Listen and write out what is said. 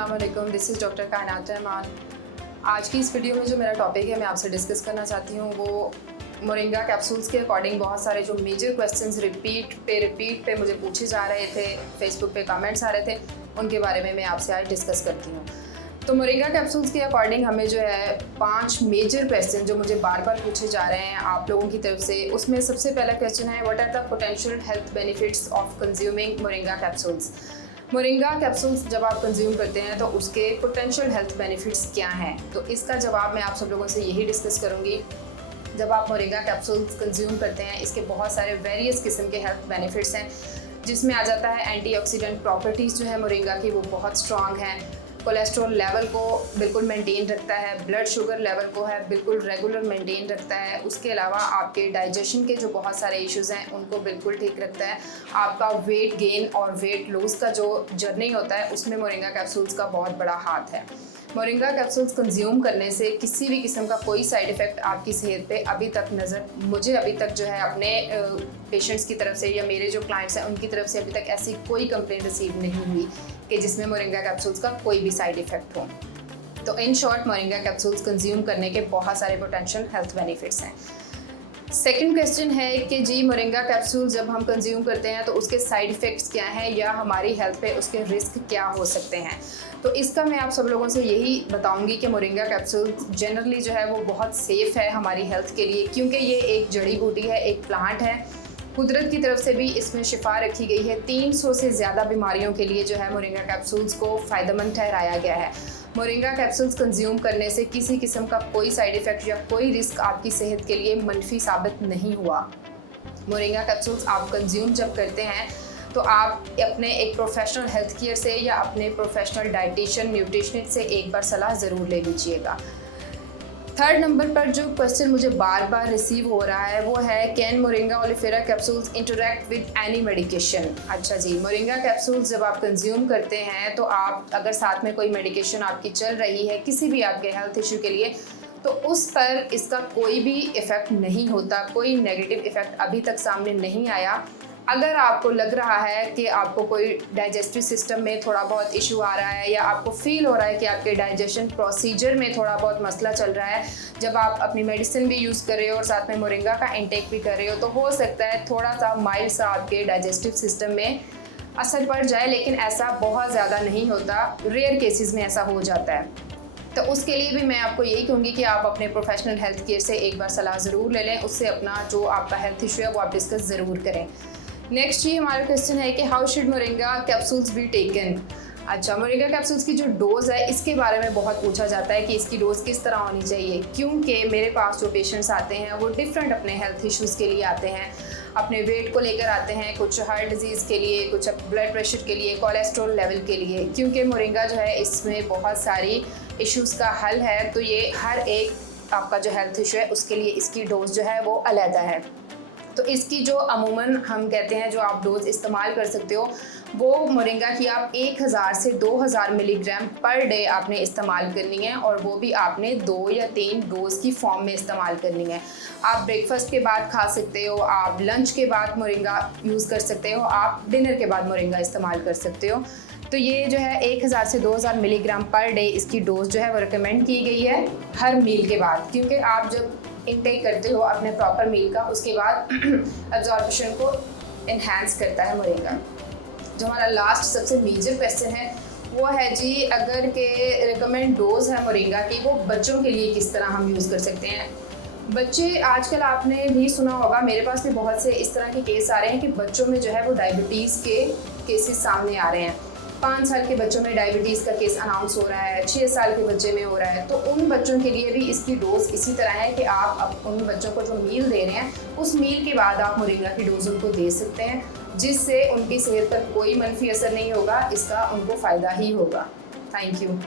अस्सलाम वालेकुम, this is doctor कायनात रहमान। आज की इस वीडियो में जो मेरा टॉपिक है मैं आपसे डिस्कस करना चाहती हूँ वो मोरिंगा कैप्सूल्स के अकॉर्डिंग बहुत सारे जो मेजर क्वेश्चंस रिपीट पे मुझे पूछे जा रहे थे, फेसबुक पे कमेंट्स आ रहे थे, उनके बारे में मैं आपसे आज डिस्कस करती हूँ। तो मोरिंगा कैप्सूल्स के अकॉर्डिंग हमें जो है 5 मेजर क्वेश्चन जो मुझे बार बार पूछे जा रहे हैं आप लोगों की तरफ से, उसमें सबसे पहला क्वेश्चन है what are the potential health benefits of consuming moringa capsules. Moringa capsules जब आप कंज्यूम करते हैं तो उसके पोटेंशियल हेल्थ बेनिफिट्स क्या हैं, तो इसका जवाब मैं आप सब लोगों से यही डिस्कस करूँगी। जब आप मोरिंगा कैप्सूल्स कंज्यूम करते हैं इसके बहुत सारे वेरियस किस्म के हेल्थ बेनिफिट्स हैं, जिसमें आ जाता है एंटीऑक्सीडेंट प्रॉपर्टीज़ जो है मोरिंगा की वो बहुत स्ट्रॉन्ग हैं। कोलेस्ट्रॉल लेवल को बिल्कुल मेंटेन रखता है, ब्लड शुगर लेवल को है बिल्कुल रेगुलर मेंटेन रखता है। उसके अलावा आपके डाइजेशन के जो बहुत सारे इश्यूज़ हैं उनको बिल्कुल ठीक रखता है। आपका वेट गेन और वेट लूज़ का जो जर्नी होता है उसमें मोरिंगा कैप्सूल्स का बहुत बड़ा हाथ है। मोरिंगा कैप्सूल्स कंज्यूम करने से किसी भी किस्म का कोई साइड इफ़ेक्ट आपकी सेहत पे मुझे अभी तक जो है अपने पेशेंट्स की तरफ से या मेरे जो क्लाइंट्स हैं उनकी तरफ से अभी तक ऐसी कोई कंप्लेंट रिसीव नहीं हुई कि जिसमें मोरिंगा कैप्सूल्स का कोई भी साइड इफ़ेक्ट हो। तो in short moringa capsules consume करने के बहुत सारे पोटेंशियल हेल्थ बेनिफिट्स हैं। सेकंड क्वेश्चन है कि जी मोरिंगा कैप्सूल जब हम कंज्यूम करते हैं तो उसके साइड इफ़ेक्ट्स क्या हैं या हमारी हेल्थ पे उसके रिस्क क्या हो सकते हैं। तो इसका मैं आप सब लोगों से यही बताऊंगी कि मोरिंगा कैप्सूल जनरली जो है वो बहुत सेफ़ है हमारी हेल्थ के लिए, क्योंकि ये एक जड़ी बूटी है, एक प्लांट है। कुदरत की तरफ से भी इसमें शिफा रखी गई है। 300 से ज़्यादा बीमारियों के लिए जो है मोरिंगा कैप्सूल्स को फ़ायदेमंद ठहराया गया है। मोरिंगा कैप्सूल्स कंज्यूम करने से किसी किस्म का कोई साइड इफ़ेक्ट या कोई रिस्क आपकी सेहत के लिए मनफी साबित नहीं हुआ। मोरिंगा कैप्सूल्स आप कंज्यूम जब करते हैं तो आप अपने एक प्रोफेशनल हेल्थ केयर से या अपने प्रोफेशनल डाइटिशियन न्यूट्रिशनिस्ट से एक बार सलाह ज़रूर ले लीजिएगा। थर्ड नंबर पर जो क्वेश्चन मुझे बार बार रिसीव हो रहा है वो है can moringa oleifera capsules interact with any medication. अच्छा जी, मोरिंगा कैप्सूल्स जब आप कंज्यूम करते हैं तो आप अगर साथ में कोई मेडिकेशन आपकी चल रही है किसी भी आपके हेल्थ इशू के लिए, तो उस पर इसका कोई भी इफ़ेक्ट नहीं होता, कोई नेगेटिव इफ़ेक्ट अभी तक सामने नहीं आया। अगर आपको लग रहा है कि आपको कोई डाइजेस्टिव सिस्टम में थोड़ा बहुत इशू आ रहा है या आपको फील हो रहा है कि आपके डाइजेशन प्रोसीजर में थोड़ा बहुत मसला चल रहा है, जब आप अपनी मेडिसिन भी यूज़ कर रहे हो और साथ में मोरिंगा का इंटेक भी कर रहे हो, तो हो सकता है थोड़ा सा माइल्ड सा आपके डाइजेस्टिव सिस्टम में असर पड़ जाए, लेकिन ऐसा बहुत ज़्यादा नहीं होता, रेयर केसेस में ऐसा हो जाता है। तो उसके लिए भी मैं आपको यही कहूँगी कि आप अपने प्रोफेशनल हेल्थ केयर से एक बार सलाह ज़रूर ले लें, उससे अपना जो आपका हेल्थ इशू है वो आप डिस्कस ज़रूर करें। नेक्स्ट ये हमारा क्वेश्चन है कि how should moringa capsules be taken. अच्छा, मोरिंगा कैप्सूल्स की जो डोज़ है इसके बारे में बहुत पूछा जाता है कि इसकी डोज़ किस तरह होनी चाहिए, क्योंकि मेरे पास जो पेशेंट्स आते हैं वो डिफरेंट अपने हेल्थ इश्यूज़ के लिए आते हैं, अपने वेट को लेकर आते हैं, कुछ हार्ट डिजीज़ के लिए, कुछ ब्लड प्रेशर के लिए, कोलेस्ट्रॉल लेवल के लिए। क्योंकि मोरिंगा जो है इसमें बहुत सारी इश्यूज़ का हल है, तो ये हर एक आपका जो हेल्थ इशू है उसके लिए इसकी डोज़ जो है वो अलहदा है। तो इसकी जो अमूमन हम कहते हैं जो आप डोज़ इस्तेमाल कर सकते हो वो मोरिंगा की आप 1000 से 2000 मिलीग्राम पर डे आपने इस्तेमाल करनी है, और वो भी आपने 2 या 3 डोज़ की फॉर्म में इस्तेमाल करनी है। आप ब्रेकफास्ट के बाद खा सकते हो, आप लंच के बाद मोरिंगा यूज़ कर सकते हो, आप डिनर के बाद मोरिंगा इस्तेमाल कर सकते हो। तो ये जो है 1000 से 2000 मिलीग्राम पर डे इसकी डोज़ जो है वो रिकमेंड की गई है हर मील के बाद, क्योंकि आप जब इनटेक करते हो अपने प्रॉपर मील का उसके बाद एब्जॉर्प्शन को इन्हांस करता है मोरिंगा। जो हमारा लास्ट सबसे मेजर क्वेश्चन है वो है जी अगर के रिकमेंड डोज़ है मोरिंगा की वो बच्चों के लिए किस तरह हम यूज़ कर सकते हैं। बच्चे आजकल आपने भी सुना होगा, मेरे पास भी बहुत से इस तरह के केस आ रहे हैं कि बच्चों में जो है वो डायबिटीज़ के केसेस सामने आ रहे हैं। 5 साल के बच्चों में डायबिटीज़ का केस अनाउंस हो रहा है, 6 साल के बच्चे में हो रहा है। तो उन बच्चों के लिए भी इसकी डोज़ इसी तरह है कि आप उन बच्चों को जो मील दे रहे हैं उस मील के बाद आप मोरिंगा की डोज़ उनको दे सकते हैं, जिससे उनकी सेहत पर कोई मनफी असर नहीं होगा, इसका उनको फ़ायदा ही होगा। Thank you.